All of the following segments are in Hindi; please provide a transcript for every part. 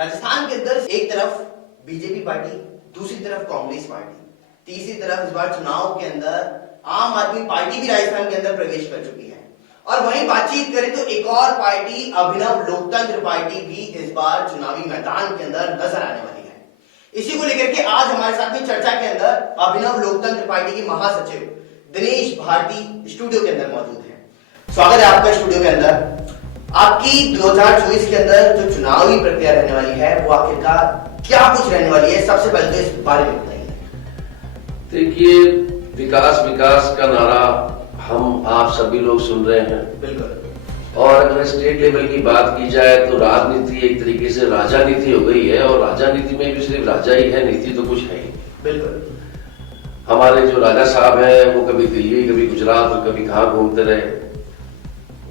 राजस्थान के अंदर एक तरफ बीजेपी पार्टी, दूसरी तरफ कांग्रेस पार्टी, तीसरी तरफ इस बार चुनाव के अंदर आम आदमी पार्टी भी राजस्थान के अंदर प्रवेश कर चुकी है। और वहीं बातचीत करें तो एक और पार्टी अभिनव लोकतंत्र पार्टी भी इस बार चुनावी मैदान के अंदर नजर आने वाली है। इसी को लेकर के आज हमारे साथ में चर्चा के अंदर अभिनव लोकतंत्र पार्टी के महासचिव दिनेश भारती स्टूडियो के अंदर मौजूद है। स्वागत है आपका स्टूडियो के अंदर। आपकी 2024 के अंदर जो चुनावी प्रक्रिया रहने वाली है वो आखिरकार क्या कुछ रहने वाली है, सबसे पहले तो इस बारे में बताइए। देखिए, विकास विकास का नारा हम आप सभी लोग सुन रहे हैं। बिल्कुल। और अगर स्टेट लेवल की बात की जाए तो राजनीति एक तरीके से राजनीति हो गई है, और राजनीति में भी सिर्फ राजा ही है, नीति तो कुछ है ही। बिल्कुल। हमारे जो राजा साहब है वो कभी दिल्ली, कभी गुजरात और कभी कहाँ घूमते रहे,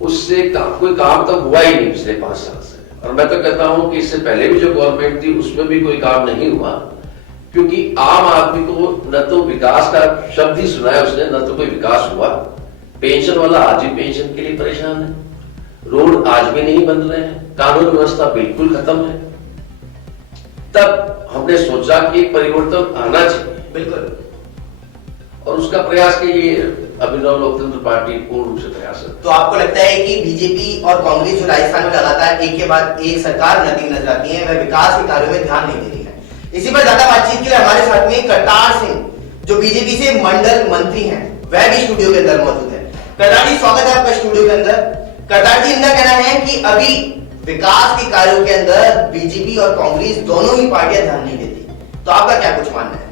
उससे कोई काम तो हुआ ही नहीं पिछले 5 साल से। और मैं तो कहता हूं कि इससे पहले भी जो गवर्नमेंट थी उसमें भी कोई काम नहीं हुआ, क्योंकि आम आदमी को न तो विकास का शब्द ही सुना है उसने, न तो कोई विकास हुआ। पेंशन वाला आज भी पेंशन के लिए परेशान है, रोड आज भी नहीं बन रहे हैं, कानून व्यवस्था बिल्कुल खत्म है। तब हमने सोचा कि परिवर्तन आना चाहिए। बिल्कुल। और उसका प्रयास के लिए अभिनव लोकतंत्र पार्टी पूर्ण रूप से प्रयास है। तो आपको लगता है कि बीजेपी और कांग्रेस जो राजस्थान में लगातार एक के बाद एक सरकार बनती नजर आती है, वह विकास के कार्यों में ध्यान नहीं दे रही है। इसी पर ज्यादा बातचीत के लिए हमारे साथ में करतार सिंह, जो बीजेपी से मंडल मंत्री हैं, वह भी स्टूडियो के अंदर मौजूद है। करतार जी, स्वागत है आपका स्टूडियो के अंदर। करतार जी, इनका कहना है कि अभी विकास के कार्यों के अंदर बीजेपी और कांग्रेस दोनों ही पार्टियां ध्यान नहीं देती, तो आपका क्या कुछ मानना है?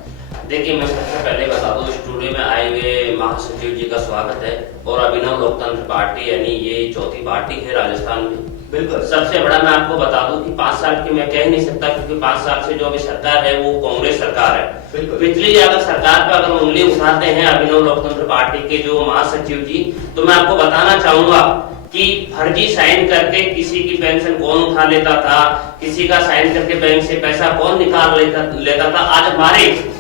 देखिए, मैं सबसे पहले बता दूं, स्टूडियो में आए हुए महासचिव जी का स्वागत है। और अभिनव लोकतंत्र पार्टी यानी ये चौथी पार्टी है राजस्थान में। बिल्कुल। सबसे बड़ा मैं आपको बता दूं कि 5 साल की मैं कह नहीं सकता, क्योंकि 5 साल से जो अभी सरकार है वो कांग्रेस सरकार है। पिछली अगर सरकार पर अगर उंगली उठाते हैं अभिनव लोकतंत्र पार्टी के जो महासचिव जी, तो मैं आपको बताना चाहूंगा कि फर्जी साइन करके किसी की पेंशन कौन उठा लेता था, किसी का साइन करके बैंक से पैसा कौन निकाल लेता था। आज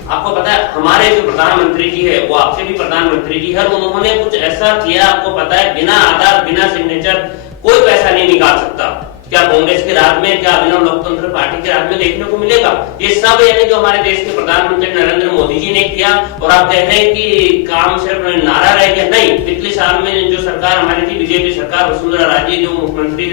आपको पता है हमारे जो प्रधानमंत्री जी है वो आपसे भी प्रधानमंत्री जी है, और उन्होंने कुछ ऐसा किया, आपको पता है बिना आधार बिना सिग्नेचर कोई पैसा नहीं निकाल सकता। क्या कांग्रेस के राज में, क्या अभिनव लोकतंत्र पार्टी के राज में देखने को मिलेगा? ये सब यानी जो हमारे देश के प्रधानमंत्री नरेंद्र मोदी जी ने किया। और आप कह रहे हैं कि काम सिर्फ नारा रह गया, नहीं। पिछले साल में जो सरकार हमारी थी बीजेपी सरकार, वसुंधरा राजे जो मुख्यमंत्री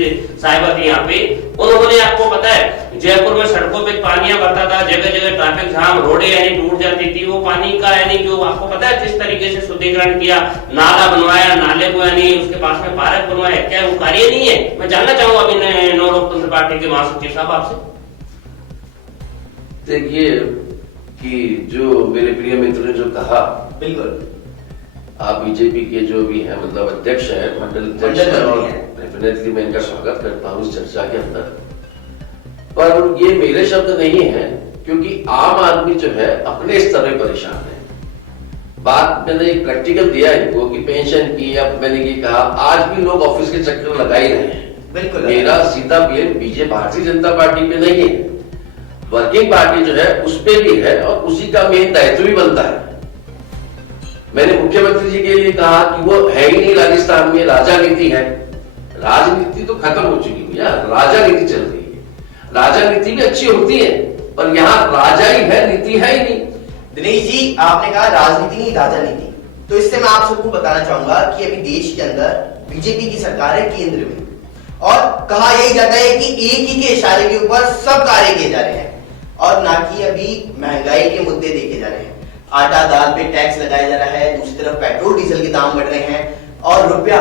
साहिबा थी यहाँ पे, उन्होंने आपको पता है जयपुर में सड़कों पे पानियां भरता था, जगह जगह ट्रैफिक जाम, रोडें यानी टूट जाती थी। वो पानी का यानी जो आपको पता है जिस तरीके से शुद्धिकरण किया, नाला बनवाया, नाले को यानी उसके पास में पार्क बनवाया, क्या वो कार्य नहीं है? मैं जानना चाहूंगा अभी नव लोकतंत्र पार्टी के महासचिव साहब आपसे। देखिए कि जो मेरे प्रिय मित्र ने जो कहा, बिल्कुल, आप बीजेपी के जो भी हैं, मतलब अध्यक्ष है, मंडल अध्यक्ष है, और डेफिनेटली मैं इनका स्वागत करता हूँ इस चर्चा के अंदर। पर ये मेरे शब्द नहीं है, क्योंकि आम आदमी जो है अपने स्तर में परेशान है। बात मैंने एक प्रैक्टिकल दिया इनको कि पेंशन की, अब मैंने ये कहा आज भी लोग ऑफिस के चक्कर लगा ही रहे हैं। बिल्कुल। मेरा सीधा blame BJP Bharatiya Janata party पे नहीं है, वर्किंग पार्टी जो है उस पे भी है, और उसी का मेन दायित्व भी बनता है। मैंने मुख्यमंत्री जी के लिए कहा कि वो है ही नहीं राजस्थान में, राजनीति है। राजनीति तो खत्म हो चुकी भैया, राजनीति चल रही है। राजनीति भी अच्छी होती है, पर यहाँ राजा ही है, नीति है ही नहीं। दिनेश जी, आपने कहा राजनीति नहीं राजनीति, तो इससे मैं आप सबको बताना चाहूंगा कि अभी देश के अंदर बीजेपी की सरकार है केंद्र में, और कहा यही जाता है कि एक ही के इशारे के ऊपर सब कार्य किए जा रहे हैं, और ना कि अभी महंगाई के मुद्दे देखे जा रहे हैं। आटा दाल पे टैक्स लगाया जा रहा है, दूसरी तरफ पेट्रोल डीजल के दाम बढ़ रहे हैं, और रुपया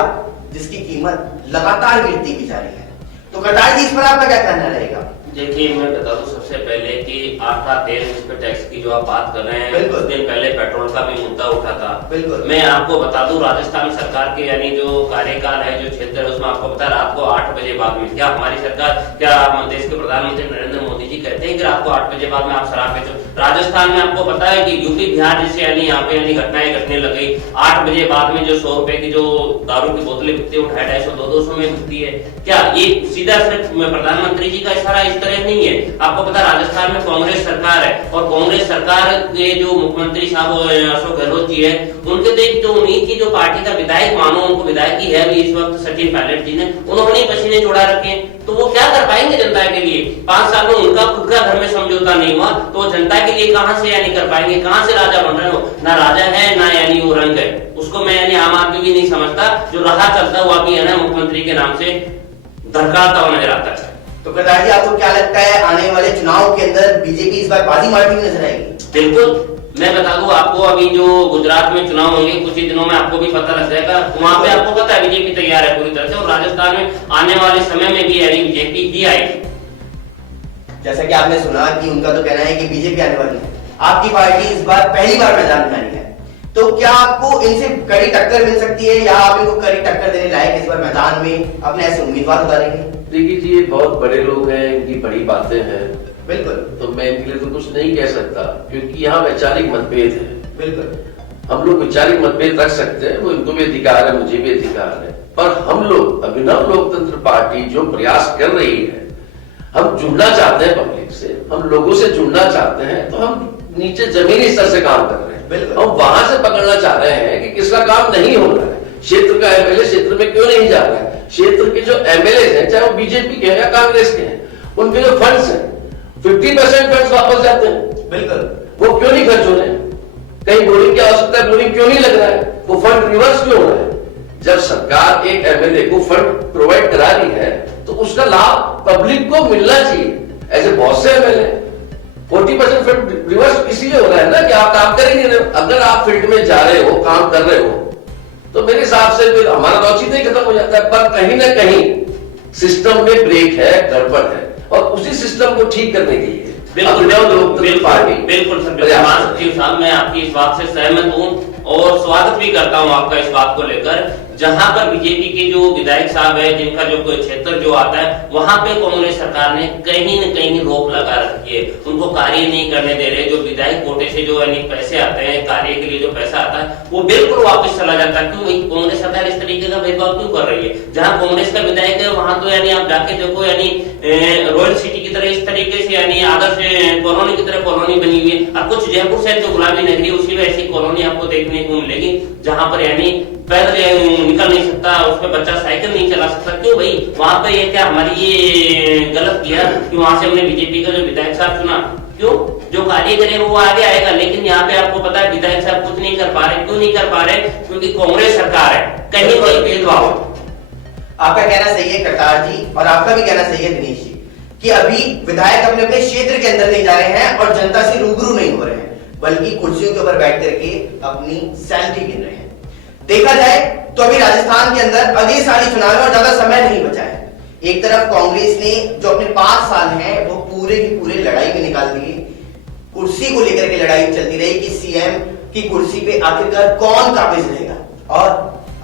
जिसकी कीमत लगातार गिरती भी जा रही है। तो करतार जी, इस पर आपका क्या कहना रहेगा? देखिए, मैं बता दूं सबसे पहले कि आटा तेल इस पे टैक्स की जो आप बात कर रहे हैं, कुछ दिन पहले पेट्रोल का भी मुद्दा उठा था। बिल्कुल। मैं आपको बता दूं राजस्थान सरकार के यानी जो कार्यकाल है, जो क्षेत्र है, उसमें आपको पता है रात को 8 बजे बाद में क्या हमारी सरकार, क्या देश के प्रधानमंत्री नरेंद्र मोदी जी कहते हैं कि रात को 8 बजे बाद में आप शराब बेचो। राजस्थान में आपको पता है कि यूपी बिहार जैसे यानी यहाँ पे यानी घटनाएं घटने लग गई। 8 बजे बाद में जो 100 रुपए की जो दारू की बोतलें बिकती है वो 250-200 में बिकती है। क्या ये सीधा सिर्फ प्रधानमंत्री जी का इशारा इस तरह नहीं है? आपको पता राजस्थान में कांग्रेस सरकार है और कांग्रेस सरकार के जो मुख्यमंत्री साहब अशोक गहलोत जी है, उनके तो एक जो उन्हीं की जो पार्टी का विधायक मानो उनको विधायकी है भी इस वक्त सचिन पायलट जी ने, उन्होंने पसीने छोड़ा रखे हैं। तो वो क्या कर पाएंगे जनता के लिए? 5 साल में उनका खुद का घर में समझौता नहीं हुआ तो वो जनता के लिए कहां से यानी कर पाएंगे? कहां से राजा बन रहे हो? ना राजा है ना यानी वो रंग है। उसको मैं यानी आम आदमी भी नहीं समझता, जो रहा चलता हुआ भी है ना मुख्यमंत्री के नाम से धरकाता हुआ नजर आता है। तो करतार जी, आपको क्या लगता है आने वाले चुनाव के अंदर बीजेपी इस बार बाजी मारती हुई नजर आएगी? बिल्कुल, मैं बता दूं आपको, अभी जो गुजरात में चुनाव होंगे कुछ ही दिनों में आपको भी पता लग जाएगा। वहां पे आपको पता है बीजेपी तैयार है पूरी तरह से, और राजस्थान में आने वाले समय में भी यानी बीजेपी ही आएगी। जैसा कि आपने सुना कि उनका तो कहना है कि बीजेपी आने वाली है, आपकी पार्टी इस बार पहली बार मैदान में आई है, तो क्या आपको इनसे कड़ी टक्कर मिल सकती है या आप इनको कड़ी टक्कर देने लायक इस बार मैदान में अपने ऐसे उम्मीदवार उतारेंगे? देखिए जी, ये बहुत बड़े लोग हैं, इनकी बड़ी बातें हैं, बिल्कुल, तो मैं इनके लिए तो कुछ नहीं कह सकता, क्योंकि यहाँ वैचारिक मतभेद है। बिल्कुल, हम लोग वैचारिक मतभेद रख सकते हैं, वो इनको भी अधिकार है, मुझे भी अधिकार है, पर हम लोग अभिनव लोकतंत्र पार्टी जो प्रयास कर रही है, हम जुड़ना चाहते हैं पब्लिक से, हम लोगों से जुड़ना चाहते हैं, तो हम नीचे जमीनी स्तर से काम कर रहे हैं। हम वहां से पकड़ना चाह रहे हैं कि किसका काम नहीं हो रहा है। क्षेत्र का एमएलए क्षेत्र में क्यों नहीं जा रहा है? क्षेत्र के जो एमएलए हैं, चाहे वो बीजेपी के हैं या कांग्रेस के हैं, उनके जो फंड्स हैं 50% फंड्स वापस जाते हैं। बिल्कुल, वो क्यों नहीं खर्च हो रहे हैं? कहीं बोरिंग की आवश्यकता है, बोरिंग क्यों नहीं लग रहा है? वो फंड रिवर्स क्यों हो रहा है? जब सरकार एक एमएलए को फंड प्रोवाइड करा रही है तो उसका लाभ पब्लिक को मिलना चाहिए। ऐसे बहुत से एमएलए 40% फंड रिवर्स इसीलिए हो रहा है ना कि आप काम कर ही नहीं रहे हो। अगर आप फील्ड में जा रहे हो, काम कर रहे हो, तो मेरे हिसाब से फिर हमारा औचित्य ही खत्म हो जाता है। पर कहीं ना कहीं सिस्टम में ब्रेक है, गड़बड़ है, और उसी सिस्टम को ठीक करने के लिए बिल्कुल सचिव साहब, मैं आपकी इस बात से सहमत हूँ और स्वागत भी करता हूँ आपका इस बात को लेकर। जहां पर बीजेपी के जो विधायक साहब है, जिनका जो क्षेत्र जो आता है, वहां पे कांग्रेस सरकार ने कहीं न कहीं रोक लगा रखी है, उनको कार्य नहीं करने दे रहे। जो विधायक कोटे से जो यानी पैसे आते हैं, कार्य के लिए जो पैसा आता है, वो बिल्कुल वापस चला जाता है। क्यों कांग्रेस सरकार इस तरीके का भेदभाव क्यों कर रही है? जहाँ कांग्रेस का विधायक है वहां तो यानी आप जाके देखो, यानी रॉयल सिटी की तरह इस तरीके से यानी आदर्श कॉलोनी की तरह कॉलोनी बनी हुई है। और कुछ जयपुर शहर जो गुलाबी नगरी है, उसी में ऐसी कॉलोनी आपको देखने को मिलेगी जहां पर यानी पैदल निकल नहीं सकता, उसमें बच्चा साइकिल नहीं चला सकता। क्यों भाई? वहां पे ये क्या हमारी ये गलत किया कि वहां से हमने बीजेपी का जो विधायक साहब चुना? क्यों? जो कार्य करेगा वो आगे आएगा, लेकिन यहाँ पे आपको पता है विधायक साहब कुछ नहीं कर पा रहे। क्यों नहीं कर पा रहे? क्योंकि कांग्रेस सरकार है, कहीं कोई भेदभाव। आपका कहना सही है करतार जी, और आपका भी कहना सही है दिनेश जी, कि अभी विधायक अपने अपने क्षेत्र के अंदर नहीं जा रहे हैं और जनता से रूबरू नहीं हो रहे हैं, बल्कि कुर्सियों के ऊपर बैठ करके अपनी सैलरी गिन रहे हैं। देखा जाए तो अभी राजस्थान के अंदर अगले साल ही चुनाव है और ज्यादा समय नहीं बचा है। एक तरफ कांग्रेस ने जो अपने 5 साल हैं वो पूरे की पूरे लड़ाई में निकाल दिए, कुर्सी को लेकर के लड़ाई चलती रही कि सीएम की कुर्सी पे आखिरकार कौन काबिज रहेगा। और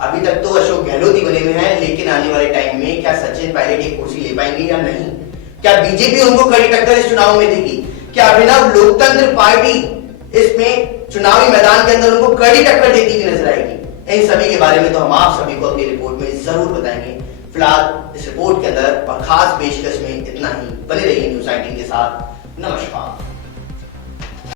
अभी तक तो अशोक गहलोत ही बने हुए हैं, लेकिन आने वाले टाइम में क्या सचिन पायलट एक कुर्सी ले पाएंगे या नहीं? क्या बीजेपी उनको कड़ी टक्कर इस चुनाव में देगी? क्या अभिनव लोकतंत्र पार्टी इसमें चुनावी मैदान के अंदर उनको कड़ी टक्कर देती हुई नजर आएगी? इन सभी के बारे में तो हम आप सभी को अपनी रिपोर्ट में जरूर बताएंगे। फिलहाल इस रिपोर्ट के अंदर और खास पेशकश में इतना ही। बने रहिए न्यूज़ 19 के साथ। नमस्कार।